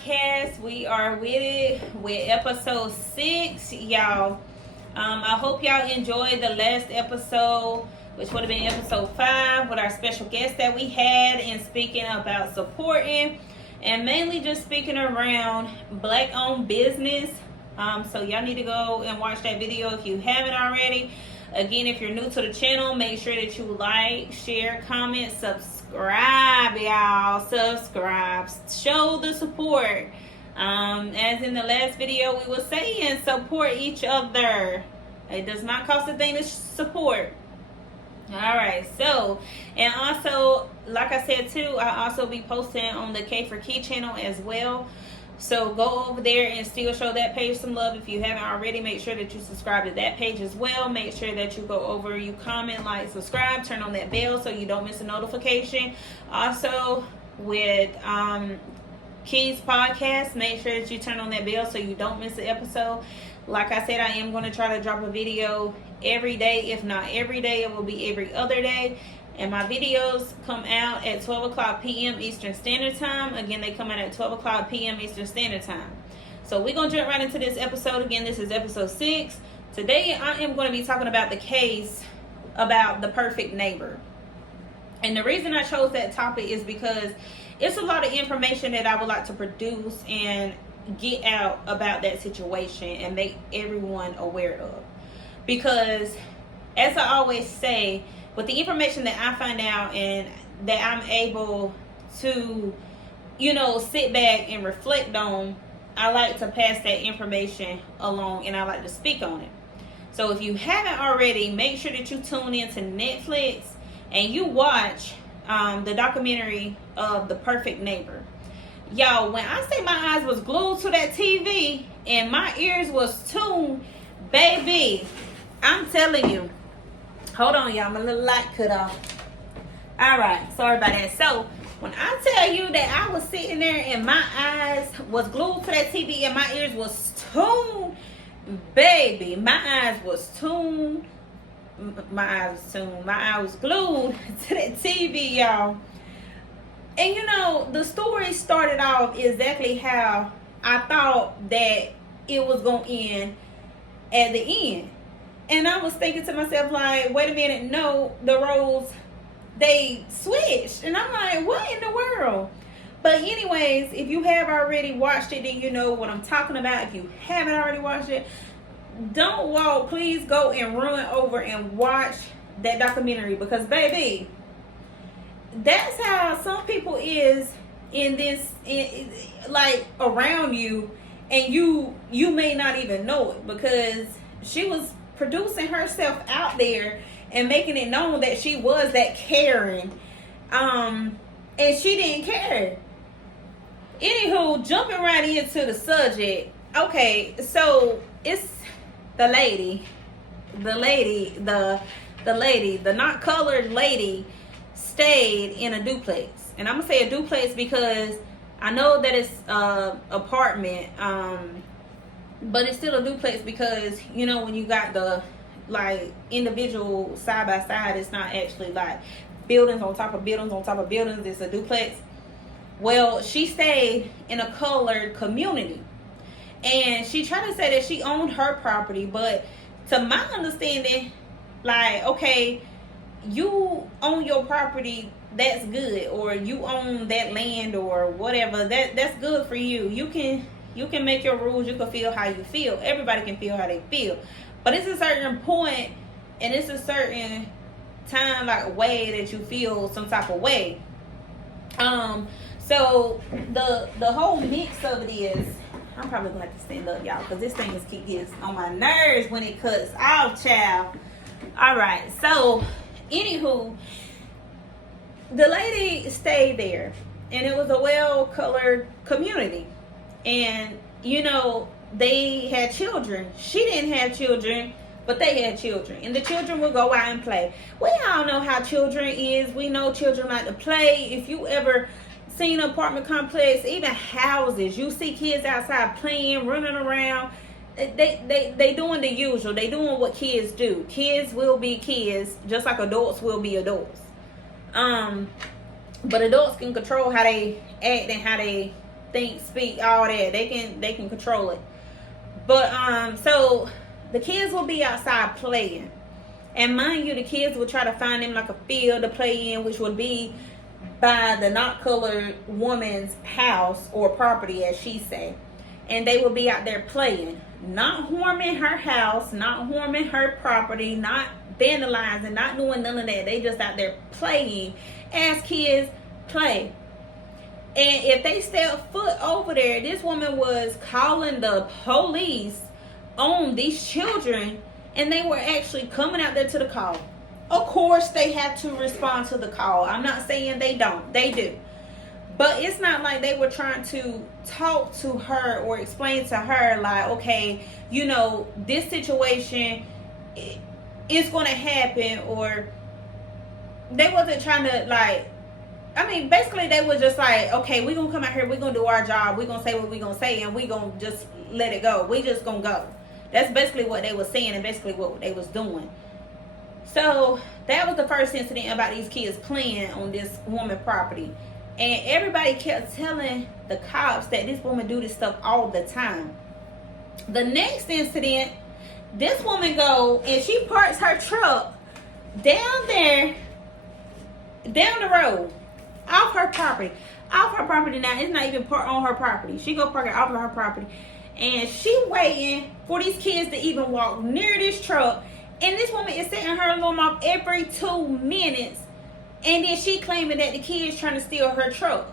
podcast. We are with it with episode 6, y'all. I hope y'all enjoyed the last episode, which would have been episode 5, with our special guest that we had and speaking about supporting and mainly just speaking around black-owned business. So y'all need to go and watch that video if you haven't already. Again, if you're new to the channel, make sure that you like, share, comment, subscribe, y'all. Subscribe. Show the support. As in the last video, we were saying, support each other. It does not cost a thing to support. Alright, so, and also, like I said too, I also be posting on the K for Key channel as well. So go over there and still show that page some love. If you haven't already, make sure that you subscribe to that page as well. Make sure that you go over, you comment, like, subscribe, turn on that bell so you don't miss a notification. Also, with Key's podcast, make sure that you turn on that bell so you don't miss an episode. Like I said, I am going to try to drop a video every day. If not every day, it will be every other day. And my videos come out at 12 o'clock p.m. Eastern Standard Time. Again, they come out at 12 o'clock p.m. Eastern Standard Time. So we're going to jump right into this episode. Again, this is episode 6. Today, I am going to be talking about the case about the perfect neighbor. And the reason I chose that topic is because it's a lot of information that I would like to produce and get out about that situation and make everyone aware of. Because, as I always say, with the information that I find out and that I'm able to, sit back and reflect on, I like to pass that information along and I like to speak on it. So if you haven't already, make sure that you tune in to Netflix and you watch the documentary of The Perfect Neighbor. Y'all, when I say my eyes was glued to that TV and my ears was tuned, baby, I'm telling you. Hold on, y'all. My little light cut off. Alright, sorry about that. So, when I tell you that I was sitting there and my eyes was glued to that TV and my ears was tuned, baby, my eyes was tuned. My eyes was tuned. My eye was glued to that TV, y'all. And the story started off exactly how I thought that it was going to end at the end. And I was thinking to myself, like, wait a minute, no, the roles, they switched. And I'm like, what in the world? But anyways, if you have already watched it, then you know what I'm talking about. If you haven't already watched it, don't walk. Please go and run over and watch that documentary. Because, baby, that's how some people is in this, like, around you. And you may not even know it. Because she was producing herself out there and making it known that she was that caring, and she didn't care. Anywho, jumping right into the subject. Okay, so it's the not colored lady stayed in a duplex, and I'm gonna say a duplex because I know that it's apartment, but it's still a duplex because, when you got the, like, individual side by side, it's not actually, like, buildings on top of buildings on top of buildings. It's a duplex. Well, she stayed in a colored community. And she tried to say that she owned her property. But to my understanding, like, okay, you own your property, that's good. Or you own that land or whatever. That's good for you. You can make your rules. You can feel how you feel. Everybody can feel how they feel. But it's a certain point and it's a certain time, like, way that you feel some type of way. So the whole mix of it is, I'm probably going to have to stand up, y'all, because this thing gets on my nerves when it cuts off, child. Alright, so, anywho, the lady stayed there. And it was a well-colored community. And, they had children. She didn't have children, but they had children. And the children would go out and play. We all know how children is. We know children like to play. If you ever seen an apartment complex, even houses, you see kids outside playing, running around. They doing the usual. They doing what kids do. Kids will be kids, just like adults will be adults. But adults can control how they act and how they think, speak, all that. They can control it. But so the kids will be outside playing. And mind you, the kids will try to find them like a field to play in, which would be by the not colored woman's house or property, as she say. And they will be out there playing, not harming her house, not harming her property, not vandalizing, not doing none of that. They just out there playing as kids play. And if they step foot over there, this woman was calling the police on these children, and they were actually coming out there to the call. Of course, they have to respond to the call. I'm not saying they don't. They do. But it's not like they were trying to talk to her or explain to her, like, okay, you know, this situation is going to happen, or they wasn't trying to, like, I mean, basically they were just like, okay, we're going to come out here, we're going to do our job, we're going to say what we're going to say, and we're going to just let it go. We just going to go. That's basically what they were saying and basically what they was doing. So that was the first incident about these kids playing on this woman's property. And everybody kept telling the cops that this woman do this stuff all the time. The next incident, this woman go and she parks her truck down there, down the road, off her property. Off her property now. It's not even parked on her property. She go park it off of her property. And she waiting for these kids to even walk near this truck. And this woman is setting her alarm off every 2 minutes. And then she claiming that the kids trying to steal her truck.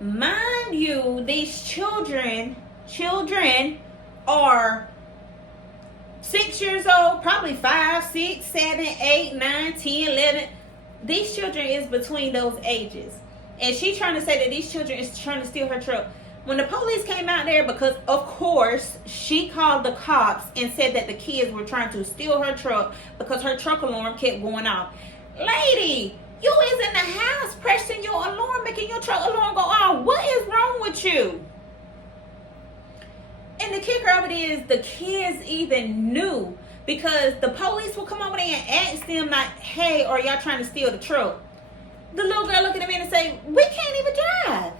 Mind you, these children are 6 years old, probably 5, 6, 7, 8, 9, 10, 11. These children is between those ages. And she trying to say that these children is trying to steal her truck. When the police came out there, because of course she called the cops and said that the kids were trying to steal her truck because her truck alarm kept going off. Lady, you is in the house pressing your alarm, making your truck alarm go off. What is wrong with you? And the kicker of it is the kids even knew, because the police will come over there and ask them like, hey, are y'all trying to steal the truck? The little girl look at them and say, we can't even drive.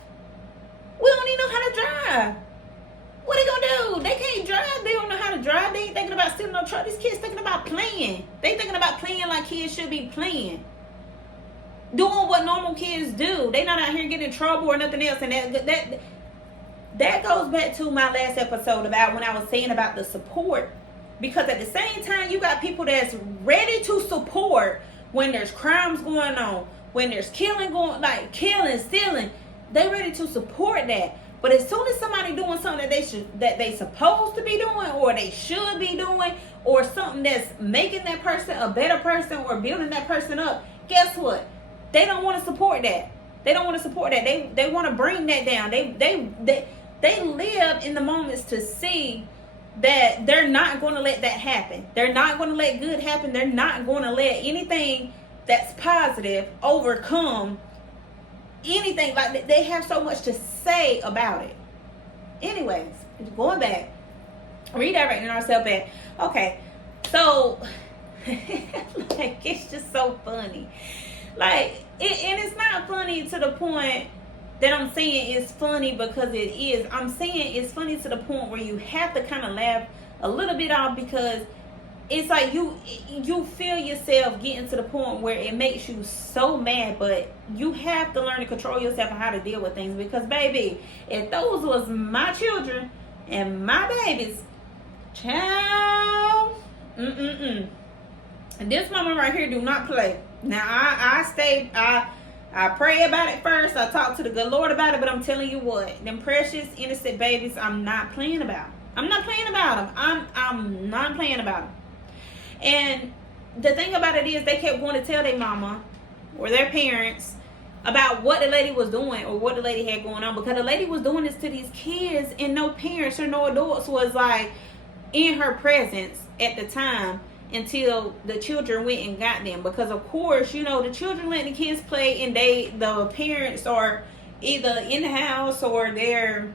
We don't even know how to drive. What they gonna do? They can't drive. They don't know how to drive. They ain't thinking about stealing no truck. These kids thinking about playing. They thinking about playing like kids should be playing. Doing what normal kids do. They not out here getting in trouble or nothing else. And that goes back to my last episode about when I was saying about the support. Because at the same time, you got people that's ready to support when there's crimes going on, when there's killing, stealing. They ready to support that. But as soon as somebody doing something that they supposed to be doing, or they should be doing, or something that's making that person a better person or building that person up, guess what? They don't want to support that. They don't want to support that. They want to bring that down. They live in the moments to see that they're not going to let that happen. They're not going to let good happen. They're not going to let anything that's positive overcome anything. Like, they have so much to say about it. Anyways, going back, redirecting ourselves back. Okay, so like, it's just so funny. Like, and it's not funny to the point that I'm saying it's funny because it is. I'm saying it's funny to the point where you have to kind of laugh a little bit off, because it's like you feel yourself getting to the point where it makes you so mad, but you have to learn to control yourself and how to deal with things. Because, baby, if those was my children and my babies, child, and this mama right here do not play. Now, I pray about it first. I talk to the good Lord about it, but I'm telling you what, them precious, innocent babies, I'm not playing about. I'm not playing about them. I'm not playing about them. And the thing about it is, they kept going to tell their mama or their parents about what the lady was doing or what the lady had going on, because the lady was doing this to these kids, and no parents or no adults was like in her presence at the time until the children went and got them. Because of course, you know, the children letting the kids play, and the parents are either in the house or they're,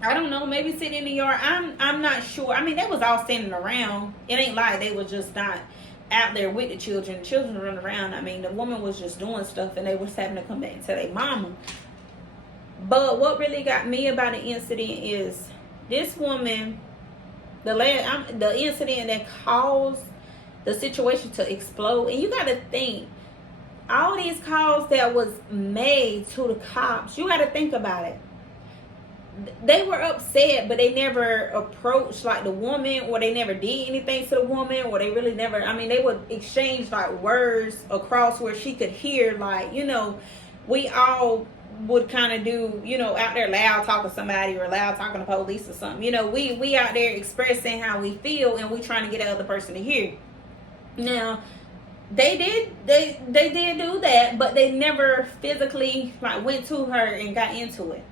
I don't know, maybe sitting in the yard. I'm not sure. I mean, they was all standing around. It ain't like they was just not out there with the children. The children running around. I mean, the woman was just doing stuff, and they was having to come back and tell their mama. But what really got me about the incident is this woman, the incident that caused the situation to explode. And you got to think, all these calls that was made to the cops, you got to think about it. They were upset, but they never approached like the woman, or they never did anything to the woman, or they really never, I mean, they would exchange like words across where she could hear, like, you know, we all would kind of do, you know, out there loud talking to somebody or loud talking to police or something. You know, we out there expressing how we feel, and we trying to get the other person to hear. Now, they did do that, but they never physically like went to her and got into it.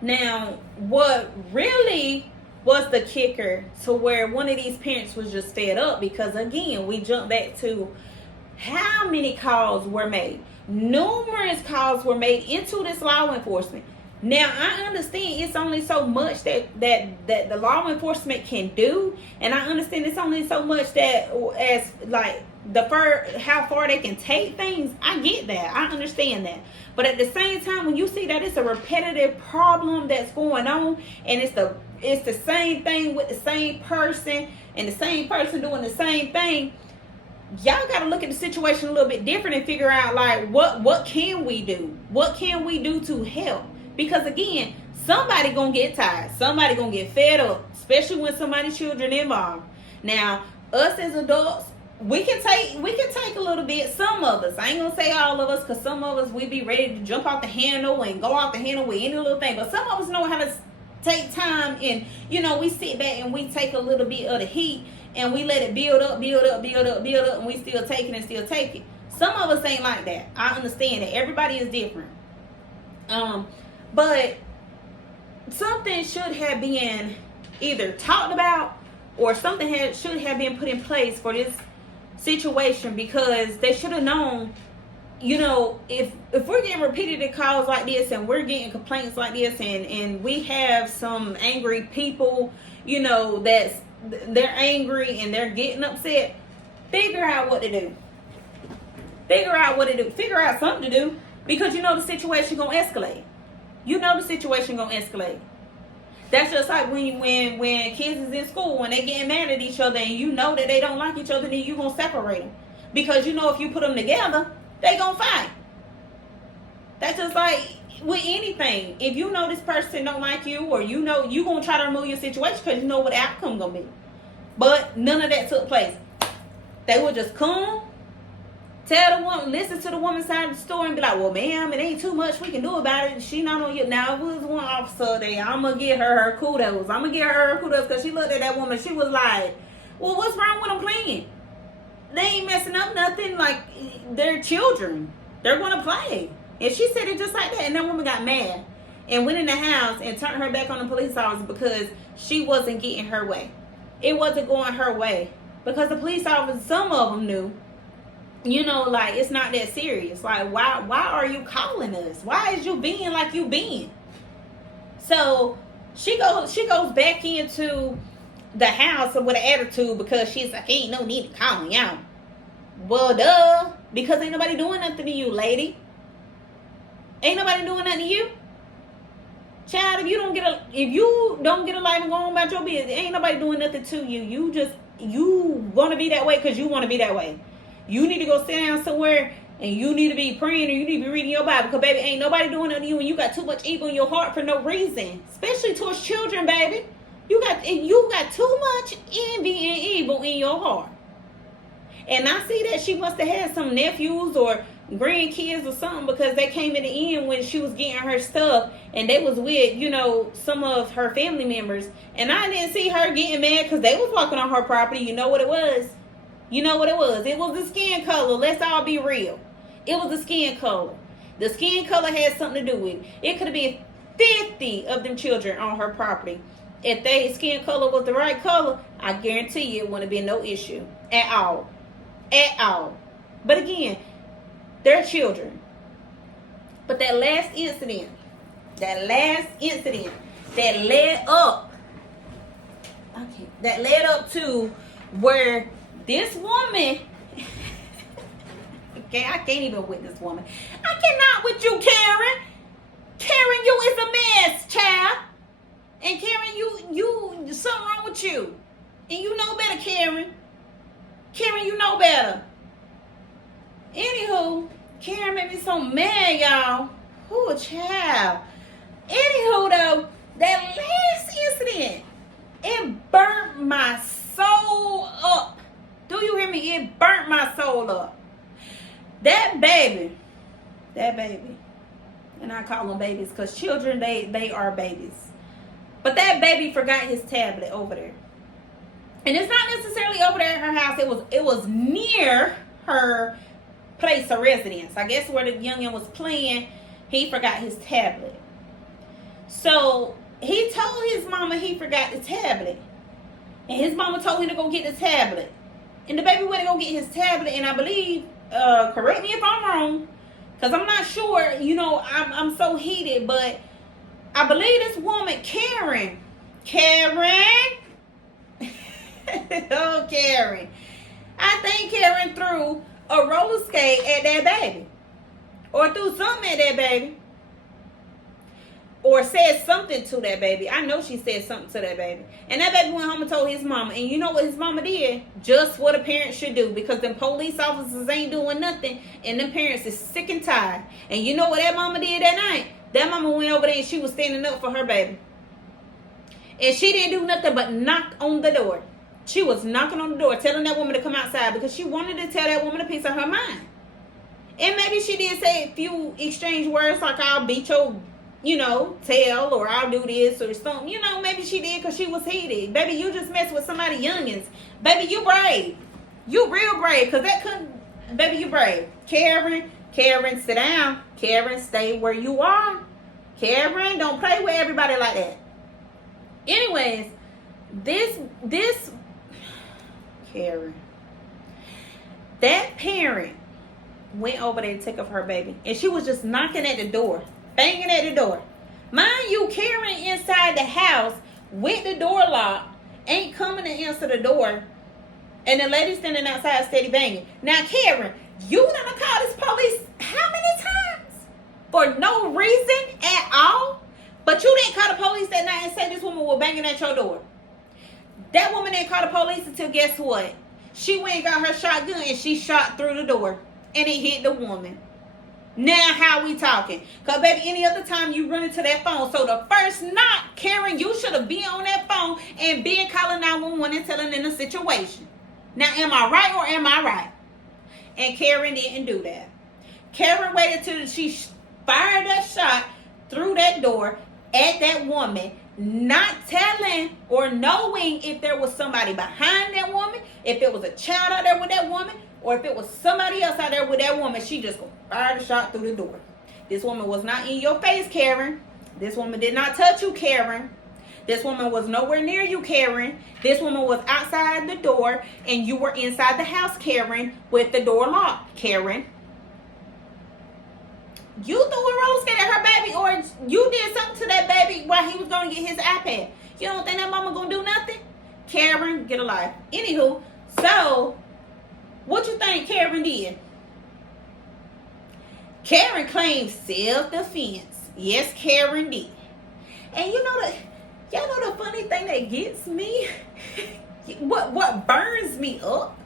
Now, what really was the kicker to where one of these parents was just fed up, because again, we jump back to how many calls were made. Numerous calls were made into this law enforcement. Now, I understand it's only so much that the law enforcement can do, and I understand it's only so much that as like how far they can take things. I get that. I understand that. But at the same time, when you see that it's a repetitive problem that's going on, and it's the same thing with the same person, and the same person doing the same thing, y'all got to look at the situation a little bit different and figure out like what can we do? What can we do to help? Because again, somebody gonna get tired. Somebody gonna get fed up, especially when somebody's children involved. Now, us as adults, we can take a little bit. Some of us, I ain't gonna say all of us, because some of us, we be ready to jump off the handle and go off the handle with any little thing. But some of us know how to take time, and you know, we sit back and we take a little bit of the heat, and we let it build up, and we still take it and still take it. Some of us ain't like that. I understand that. Everybody is different. But something should have been either talked about, or something should have been put in place for this situation, because they should have known, you know, if we're getting repeated calls like this, and we're getting complaints like this, and we have some angry people, you know, they're angry and they're getting upset, figure out what to do. Figure out something to do, because you know the situation gonna escalate. That's just like when kids is in school, when they getting mad at each other, and you know that they don't like each other, then you gonna separate them, because you know if you put them together, they gonna fight. That's just like with anything. If you know this person don't like you, or you know you gonna try to remove your situation because you know what the outcome gonna be. But none of that took place. They would just come, tell the woman, listen to the woman's side of the story, and be like, well, ma'am, it ain't too much we can do about it. She not on you. Now, if it was one officer there, I'm going to give her kudos. Because she looked at that woman. She was like, well, what's wrong with them playing? They ain't messing up nothing. Like, they're children. They're going to play. And she said it just like that. And that woman got mad and went in the house and turned her back on the police officer, because she wasn't getting her way. It wasn't going her way. Because the police officers, some of them knew, you know, like, it's not that serious. Like, why are you calling us? Why is you being like you being? So she goes back into the house with an attitude, because she's like, ain't no need to call y'all. Well, duh, because ain't nobody doing nothing to you, lady. Ain't nobody doing nothing to you. Child, if you don't get a life and go on about your business, ain't nobody doing nothing to you. You want to be that way because you want to be that way. You need to go sit down somewhere, and you need to be praying, or you need to be reading your Bible, because baby, ain't nobody doing nothing to you, and you got too much evil in your heart for no reason, especially towards children, baby. You got too much envy and evil in your heart. And I see that she must have had some nephews or grandkids or something, because they came in the end when she was getting her stuff, and they was with, you know, some of her family members, and I didn't see her getting mad because they was walking on her property. You know what it was? It was the skin color. Let's all be real. It was the skin color. The skin color had something to do with it. It could have been 50 of them children on her property. If their skin color was the right color, I guarantee you it wouldn't have been no issue at all. But again, they're children. But that last incident that led up to where this woman, okay, I can't even with this woman. I cannot with you, Karen. Karen, you is a mess, child. And Karen, you something wrong with you. And you know better, Karen. Karen, you know better. Anywho, Karen made me so mad, y'all. Who, child. Anywho, though, that last incident, it burnt my soul up. Do you hear me? It burnt my soul up. That baby, and I call them babies because children, they are babies. But that baby forgot his tablet over there. And it's not necessarily over there at her house. It was near her place of residence. I guess where the youngin was playing, he forgot his tablet. So he told his mama he forgot the tablet. And his mama told him to go get the tablet. And the baby went to go get his tablet. And I believe, correct me if I'm wrong, because I'm not sure, I'm so heated, but I believe this woman, Karen. Oh, Karen. I think Karen threw a roller skate at that baby. Or threw something at that baby. Or said something to that baby. I know she said something to that baby. And that baby went home and told his mama. And you know what his mama did? Just what a parent should do. Because them police officers ain't doing nothing. And them parents is sick and tired. And you know what that mama did that night? That mama went over there and she was standing up for her baby. And she didn't do nothing but knock on the door. She was knocking on the door, telling that woman to come outside. Because she wanted to tell that woman a piece of her mind. And maybe she did say a few exchange words like, I'll beat your tail, or I'll do this or something. Maybe she did because she was heated. Baby, you just mess with somebody youngins. Baby, you brave. You real brave, because that couldn't... Baby, you brave. Karen, sit down. Karen, stay where you are. Karen, don't play with everybody like that. Anyways, this Karen, that parent went over there to take up her baby, and she was just knocking at the door, banging at the door. Mind you, Karen inside the house with the door locked, ain't coming to answer the door, and the lady standing outside steady banging. Now, Karen, you done call this police how many times? For no reason at all? But you didn't call the police that night and say this woman was banging at your door. That woman didn't call the police until guess what? She went and got her shotgun and she shot through the door. And it hit the woman. Now how we talking? Because baby, any other time you run into that phone. So the first knock, Karen, you should have been on that phone and been calling 911 and telling them the situation. Now am I right or am I right? And Karen didn't do that. Karen waited till she fired that shot through that door at that woman, not telling or knowing if there was somebody behind that woman, if it was a child out there with that woman, or if it was somebody else out there with that woman. She just fired a shot through the door. This woman was not in your face, Karen. This woman did not touch you, Karen. This woman was nowhere near you, Karen. This woman was outside the door, and you were inside the house, Karen, with the door locked, Karen. You threw a roller skate at her baby, or you did something to that baby while he was going to get his iPad. You don't think that mama going to do nothing? Karen, get a life. Anywho, so what you think Karen did? Karen claimed self-defense. Yes, Karen did. And y'all know the funny thing that gets me? what burns me up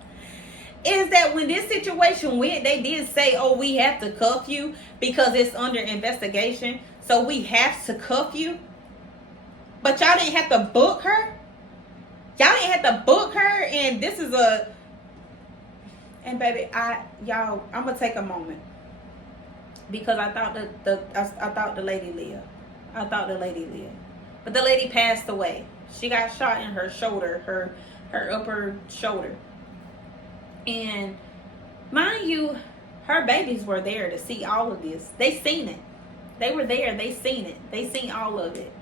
is that when this situation went, they did say, oh, we have to cuff you because it's under investigation. So we have to cuff you. But y'all didn't have to book her. Y'all didn't have to book her. And this is and baby, I'm gonna take a moment. Because I thought the lady lived. I thought the lady lived. But the lady passed away. She got shot in her shoulder, her upper shoulder. And mind you, her babies were there to see all of this. They seen it. They were there. They seen it. They seen all of it.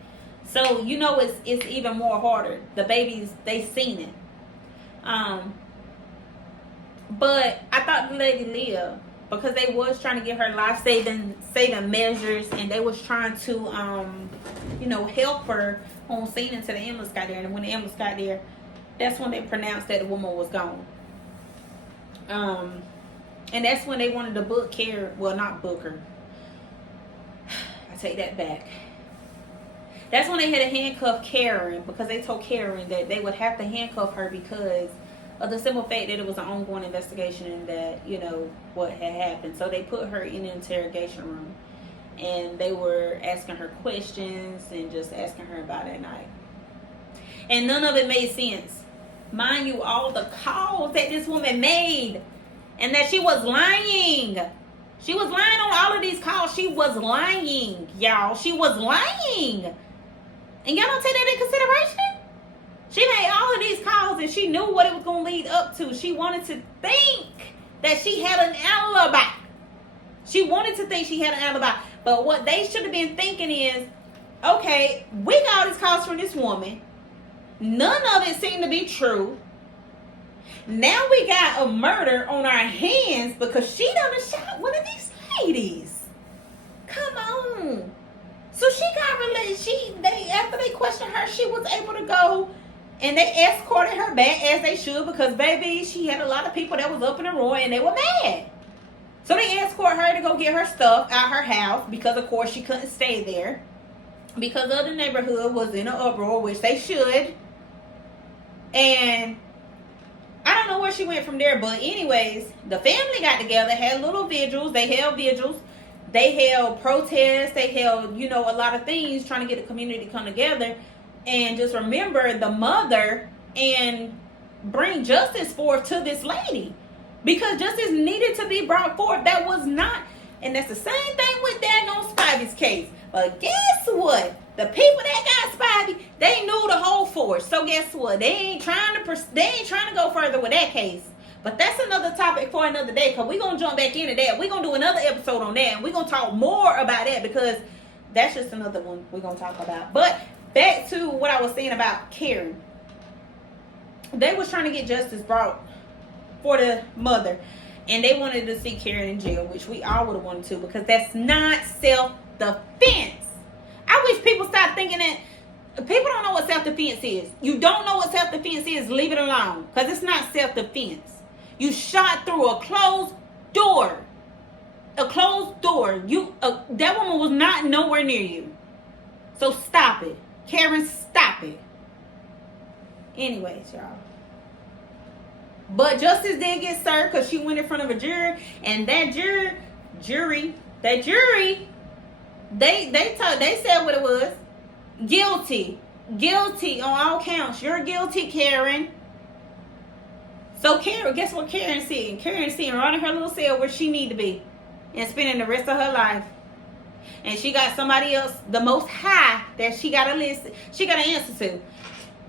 So it's even more harder. The babies, they seen it. But I thought the lady lived because they was trying to get her life-saving measures, and they was trying to help her on scene until the ambulance got there. And when the ambulance got there, that's when they pronounced that the woman was gone. And that's when they wanted to book Karen. Well, not book her. I take that back. That's when they had to handcuff Karen, because they told Karen that they would have to handcuff her because of the simple fact that it was an ongoing investigation and that, you know, what had happened. So they put her in the interrogation room and they were asking her questions and just asking her about that night. And none of it made sense. Mind you, all the calls that this woman made and that she was lying. She was lying on all of these calls. She was lying, y'all. She was lying. And y'all don't take that in consideration? She made all of these calls and she knew what it was going to lead up to. She wanted to think that she had an alibi. She wanted to think she had an alibi. But what they should have been thinking is, okay, we got all these calls from this woman. None of it seemed to be true. Now we got a murder on our hands because she done shot one of these ladies. Come on. So she got released. After they questioned her, she was able to go, and they escorted her back as they should, because baby, she had a lot of people that was up in the roar and they were mad. So they escort her to go get her stuff out her house, because of course she couldn't stay there because of the neighborhood was in an uproar, which they should. And I don't know where she went from there, but anyways, the family got together, had little vigils. They held vigils. They held protests. They held, you know, a lot of things trying to get the community to come together and just remember the mother and bring justice forth to this lady, because justice needed to be brought forth. That was not, and that's the same thing with daggone Spivey's case. But guess what? The people that got Spivey, they knew the whole force. So guess what? They ain't trying to go further with that case. But that's another topic for another day, because we're going to jump back into that. We're going to do another episode on that, and we're going to talk more about that, because that's just another one we're going to talk about. But back to what I was saying about Karen. They was trying to get justice brought for the mother, and they wanted to see Karen in jail, which we all would have wanted to, because that's not self-defense. I wish people stop thinking that people don't know what self-defense is. You don't know what self-defense is, leave it alone, because it's not self-defense. You shot through a closed door. A closed door. That woman was not nowhere near you. So stop it. Karen, stop it. Anyways, y'all. But justice did get served, because she went in front of a jury. And that jury, they said what it was. Guilty on all counts. You're guilty, Karen. So Karen, guess what Karen's seeing? Karen's seeing right in her little cell where she need to be, and spending the rest of her life. And she got somebody else, the most high, that she got to listen. She got to answer to.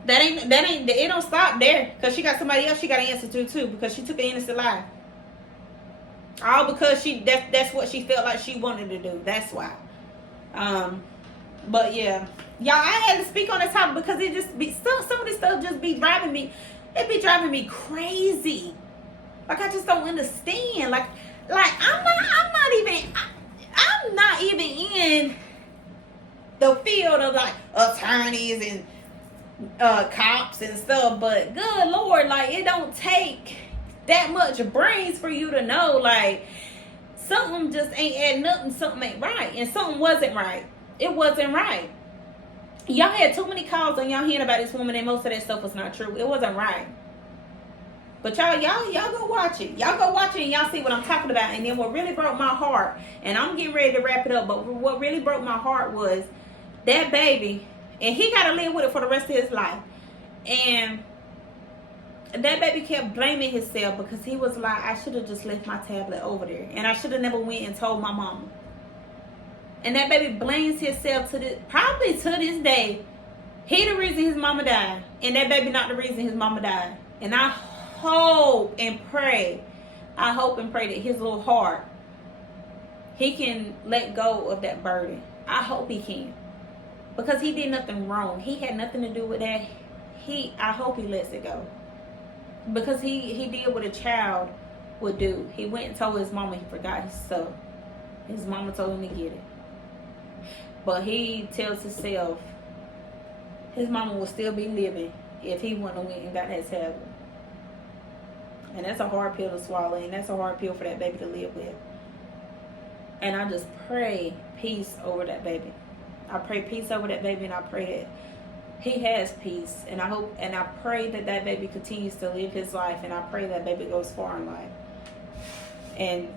That ain't. It don't stop there, because she got somebody else she got to answer to too, because she took an innocent life. All because that's what she felt like she wanted to do. That's why. But yeah, y'all, I had to speak on this topic because it just be some of this stuff just be driving me. It be driving me crazy. Like, I just don't understand. Like I'm not even in the field of like attorneys and cops and stuff. But good Lord, like, it don't take that much brains for you to know, like, something just ain't adding up and something ain't right, and something wasn't right. It wasn't right. Y'all had too many calls on y'all hand about this woman, and most of that stuff was not true. It wasn't right. But y'all go watch it. Y'all go watch it and y'all see what I'm talking about. And then what really broke my heart, and I'm getting ready to wrap it up, but what really broke my heart was that baby, and he got to live with it for the rest of his life. And that baby kept blaming himself, because he was like, I should have just left my tablet over there, and I should have never went and told my mama. And that baby blames himself probably to this day. He the reason his mama died, and that baby not the reason his mama died. And I hope and pray that his little heart, he can let go of that burden. I hope he can, because he did nothing wrong. He had nothing to do with that. I hope he lets it go, because he did what a child would do. He went and told his mama he forgot his stuff. His mama told him to get it. But he tells himself his mama will still be living if he wouldn't have went and got that tablet. And that's a hard pill to swallow, and that's a hard pill for that baby to live with. And I just pray peace over that baby. I pray peace over that baby, and I pray that he has peace. And I hope and I pray that that baby continues to live his life, and I pray that baby goes far in life and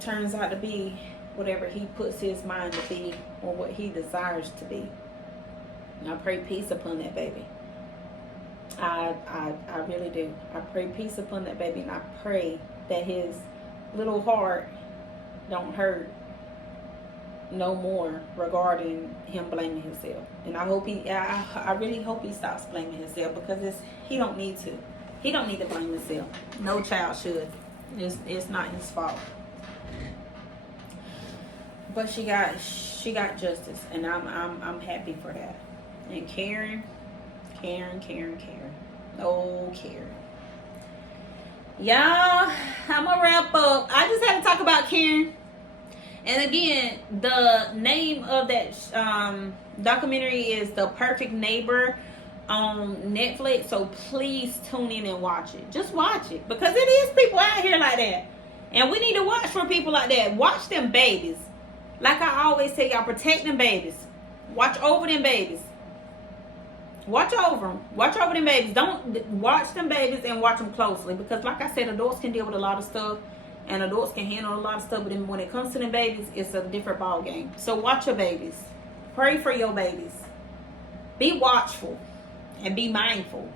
turns out to be whatever he puts his mind to be, or what he desires to be. And I pray peace upon that baby. I really do. I pray peace upon that baby, and I pray that his little heart don't hurt no more regarding him blaming himself. And I hope I really hope he stops blaming himself, because he don't need to. He don't need to blame himself. No child should. It's not his fault. But she got justice, and I'm happy for that. And Karen. Oh, Karen. Y'all, I'm gonna wrap up. I just had to talk about Karen. And again, the name of that documentary is The Perfect Neighbor on Netflix. So please tune in and watch it. Just watch it, because it is people out here like that, and we need to watch for people like that. Watch them babies. Like I always say, y'all, protect them babies. Watch over them babies. Watch over them. Watch over them babies. Don't watch them babies, and watch them closely, because like I said, adults can deal with a lot of stuff, and adults can handle a lot of stuff, but then when it comes to them babies, it's a different ball game. So watch your babies. Pray for your babies. Be watchful and be mindful.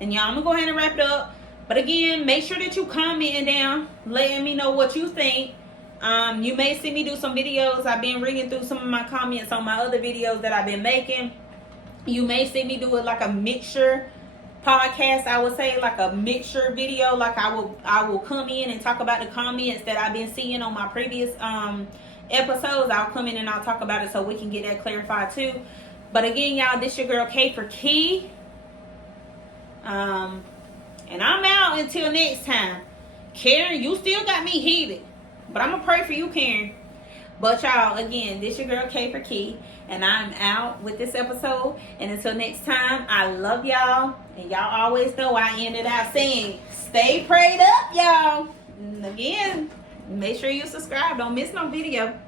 And y'all, I'm gonna go ahead and wrap it up. But again, make sure that you commenting down, letting me know what you think. You may see me do some videos. I've been reading through some of my comments on my other videos that I've been making. You may see me do it like a mixture podcast. I would say like a mixture video. Like I will come in and talk about the comments that I've been seeing on my previous episodes. I'll come in and I'll talk about it, so we can get that clarified too. But again, y'all, this your girl K for Key. And I'm out until next time. Karen, you still got me heated, but I'm gonna pray for you, Karen. But y'all, again, this your girl K for Key, and I'm out with this episode. And until next time, I love y'all. And y'all always know I ended out saying, stay prayed up, y'all. And again, make sure you subscribe. Don't miss no video.